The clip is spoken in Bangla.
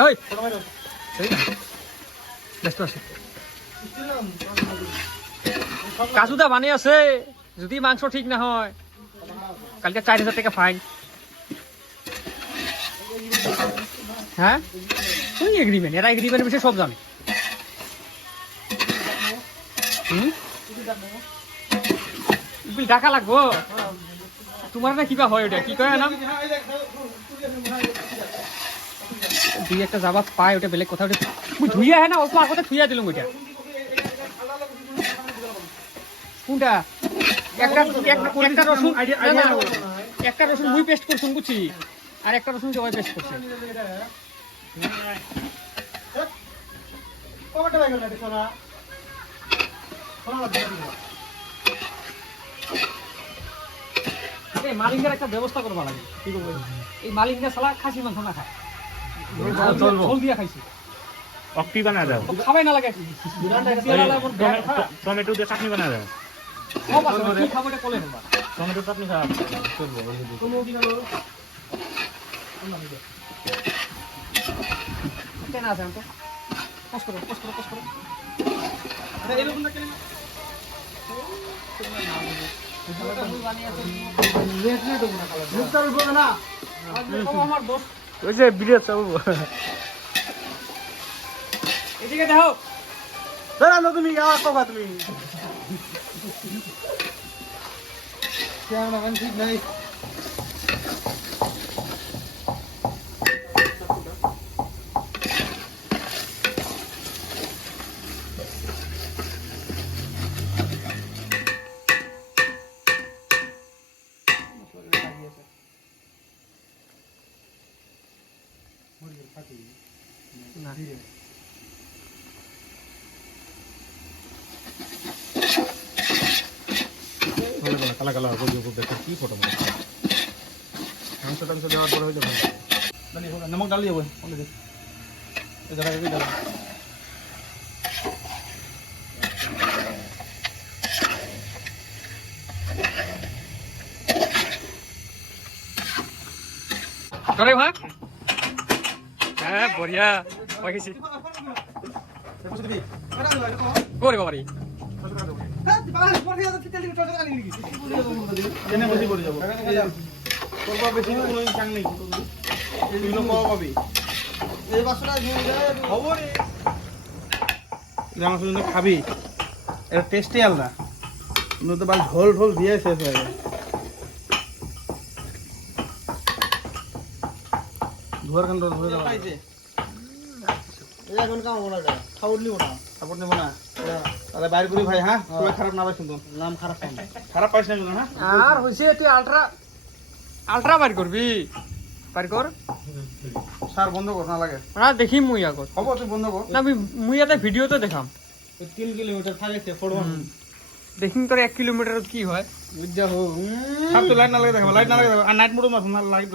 ওই ব্যস্ত আছে কাজুদা বানি আছে যদি মাংস ঠিক না হয় কালকে 4000 টাকা ফাইন হ্যাঁ ওই এগ্রিমেন্ট এরা এগ্রিমেন্টের বিষয়ে সব জানে টাকা লাগবো তোমার না কিবা হয় ওটা কি কয় নাম দুই একটা যাবা পায় ওটা বেলেগ কথা ওটা ধুইয়া হ্যাঁ না অল্প আগতে ধুইয়া দিলাম ওইটা কোনটা একটা রসুন একটা রসুন মুই পেস্ট করছুন বুঝছি আর একটা রসুন জবাই পেস্ট করছে মালিকের একটা ব্যবস্থা করবা লাগে কি করবো এই মালিকরা সালা খাসি মাংস না খায় ঝোল দিয়া খাইছি অক্টি বানা দাও খাবাই না লাগে টমেটো দিয়ে চাটনি বানা দাও সব আছে কি খাবারটা কোলে নেবা টমেটো চাটনি খাওয়া তুমি কি নাও কেন আছে তো কষ্ট করো এটা এই রকম না কেন ওই যে ভিডিও চাবো এদিকে দেখো তুমি কথা তুমি ঠিক নাই কালা কালা দেখো কি ফটো মাংস টাংস দেওয়ার পরে হইলে ভালো নমক ডাল দিয়ে করে ভাই হ্যাঁ বড়িয়া পাইছি করে বাবারি খাবি এটা টেস্টই আলাদা তো বাল ঝোল ঝোল দিয়ে শেষ হয়ে যায় ধোয়ার খান ধরে যাওয়া এখন কাম ওনা খাবার নিব না সাপোর্ট নেব না তাহলে বাইরে করি ভাই হ্যাঁ সবাই খারাপ না ভাই শুনতো নাম খারাপ খারাপ পাইছ না কিন্তু হ্যাঁ আর হইছে তুই আলট্রা বার করবি বার কর সার বন্ধ কর না লাগে না দেখি মুই আগত হব তুই বন্ধ কর না মুই এটা ভিডিওতে দেখাম 3 কিলোমিটার থাকেছে ফড়বা দেখিন তোর 1 কিলোমিটার কি হয় বুঝা হো সব তো লাইট না লাগে দেখো লাইট না লাগে আর নাইট মোড না লাইট